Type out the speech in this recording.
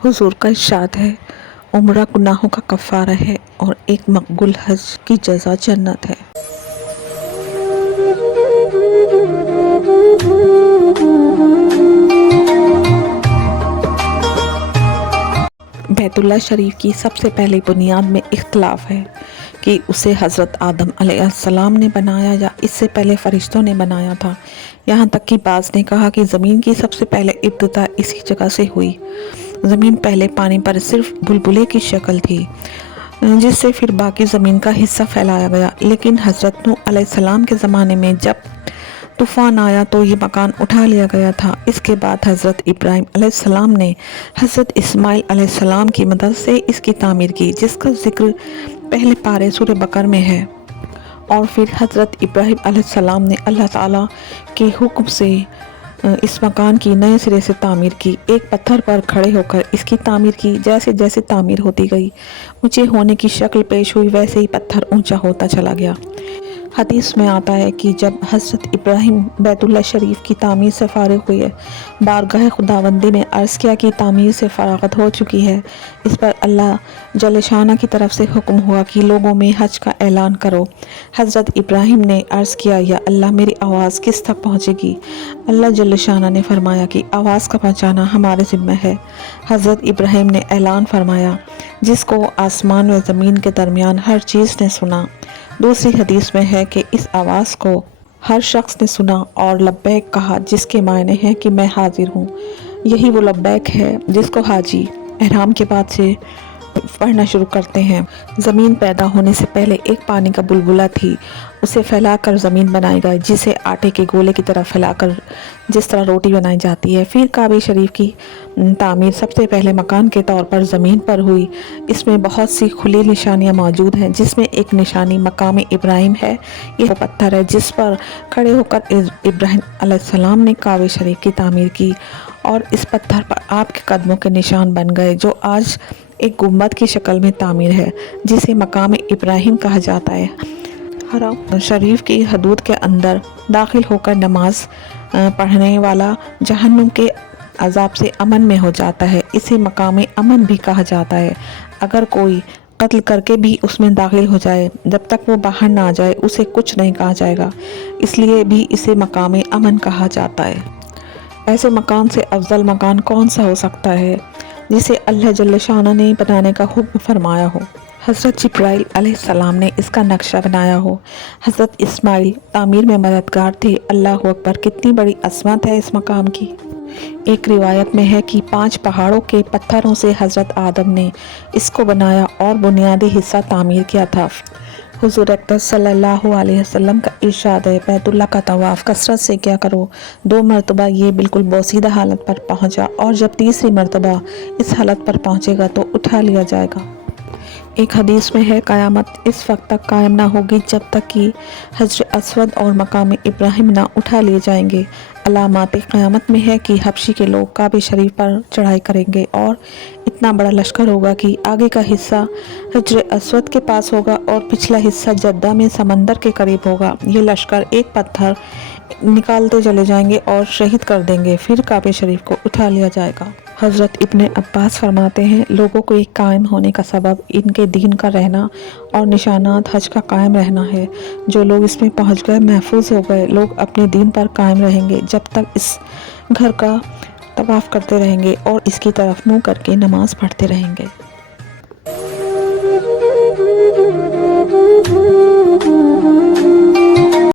हुजूर का इरशाद है, उम्रा गुनाहों का कफ़ारा है और एक मकबूल हज की जज़ा जन्नत है। बैतुल्लाह शरीफ की सबसे पहली बुनियाद में इख्तिलाफ है कि उसे हज़रत आदम अलैहिस्सलाम ने बनाया या इससे पहले फ़रिश्तों ने बनाया था। यहाँ तक कि बाज़ ने कहा कि ज़मीन की सबसे पहले इब्तिदा इसी जगह से हुई। ज़मीन पहले पानी पर सिर्फ बुलबुले की शक्ल थी, जिससे फिर बाकी ज़मीन का हिस्सा फैलाया गया। लेकिन हज़रत नूह अलैहिस्सलाम के ज़माने में जब तूफ़ान आया तो ये मकान उठा लिया गया था। इसके बाद हज़रत इब्राहीम अलैहिस्सलाम ने हज़रत इस्माइल अलैहिस्सलाम की मदद से इसकी तामीर की, जिसका ज़िक्र पहले पारे सूरह बकर में है। और फिर हज़रत इब्राहीम अलैहिस्सलाम ने अल्लाह ताला के हुक्म से इस मकान की नए सिरे से तामीर की। एक पत्थर पर खड़े होकर इसकी तामीर की। जैसे जैसे तामीर होती गई, ऊंचे होने की शक्ल पेश हुई, वैसे ही पत्थर ऊंचा होता चला गया। हदीस में आता है कि जब हज़रत इब्राहीम बैतुल्लाह शरीफ की तामीर से फ़ारिग हुए, बारगाह खुदावंदी में अर्ज़ किया कि तामीर से फ़राग़त हो चुकी है। इस पर अल्लाह जल्ल शाना की तरफ से हुक्म हुआ कि लोगों में हज का ऐलान करो। हज़रत इब्राहीम ने अर्ज़ किया, या अल्लाह मेरी आवाज़ किस तक पहुँचेगी? अल्लाह जल्ल शाना ने फरमाया कि आवाज़ का पहुँचाना हमारे ज़िम्मे है। हज़रत इब्राहीम ने ऐलान फरमाया, जिसको आसमान व ज़मीन के दरमियान हर चीज़ ने सुना। दूसरी हदीस में है कि इस आवाज़ को हर शख्स ने सुना और लब्बैक कहा, जिसके मायने हैं कि मैं हाजिर हूँ। यही वो लब्बैक है जिसको हाजी एहराम के बाद से पढ़ना शुरू करते हैं। ज़मीन पैदा होने से पहले एक पानी का बुलबुला थी, उसे फैलाकर ज़मीन बनाई गई, जिसे आटे के गोले की तरह फैलाकर जिस तरह रोटी बनाई जाती है। फिर काबे शरीफ की तामीर सबसे पहले मकान के तौर पर ज़मीन पर हुई। इसमें बहुत सी खुली निशानियाँ मौजूद हैं, जिसमें एक निशानी मकाम इब्राहीम है। यह पत्थर है जिस पर खड़े होकर इब्राहीम अलैहिस्सलाम ने काबे शरीफ की तामीर की, और इस पत्थर पर आपके कदमों के निशान बन गए, जो आज एक गुम्बद की शक्ल में तामीर है, जिसे मकाम इब्राहीम कहा जाता है। हरम शरीफ की हदूद के अंदर दाखिल होकर नमाज पढ़ने वाला जहन्नुम के अजाब से अमन में हो जाता है। इसे मकाम अमन भी कहा जाता है। अगर कोई कत्ल करके भी उसमें दाखिल हो जाए, जब तक वो बाहर ना आ जाए उसे कुछ नहीं कहा जाएगा, इसलिए भी इसे मकाम अमन कहा जाता है। ऐसे मकान से अफजल मकान कौन सा हो सकता है जिसे अल्लाह जल्ल शाना ने बनाने का हुक्म फरमाया हो। हज़रत जिब्राइल अलैहिस्सलाम ने इसका नक्शा बनाया हो। हज़रत इस्माइल तामीर में मददगार थे। अल्लाह अकबर, कितनी बड़ी अज़मत है इस मकाम की। एक रिवायत में है कि 5 पहाड़ों के पत्थरों से हज़रत आदम ने इसको बनाया और बुनियादी हिस्सा तामीर किया था। हुज़ूर अकबर सल्लल्लाहु अलैहि वसल्लम का इरशाद है, बैतुल्लाह का तवाफ़ कसरत से क्या करो। 2 मरतबा ये बिल्कुल बोसीदा हालत पर पहुँचा, और जब तीसरी मरतबा इस हालत पर पहुँचेगा तो उठा लिया जाएगा। एक हदीस में है, क़यामत इस वक्त तक कायम ना होगी जब तक कि हजर अस्वद और मकाम इब्राहीम ना उठा लिए जाएंगे। अलामात क़यामत में है कि हबशी के लोग काबे शरीफ पर चढ़ाई करेंगे, और इतना बड़ा लश्कर होगा कि आगे का हिस्सा हजर अस्वद के पास होगा और पिछला हिस्सा जद्दा में समंदर के करीब होगा। ये लश्कर एक पत्थर निकालते चले जाएंगे और शहीद कर देंगे, फिर काबे शरीफ को उठा लिया जाएगा। हज़रत इब्ने अब्बास फरमाते हैं, लोगों को एक कायम होने का सबब इनके दीन का रहना और निशानात हज का कायम रहना है। जो लोग इसमें पहुंच गए महफूज हो गए। लोग अपने दीन पर कायम रहेंगे जब तक इस घर का तवाफ़ करते रहेंगे और इसकी तरफ मुँह करके नमाज़ पढ़ते रहेंगे।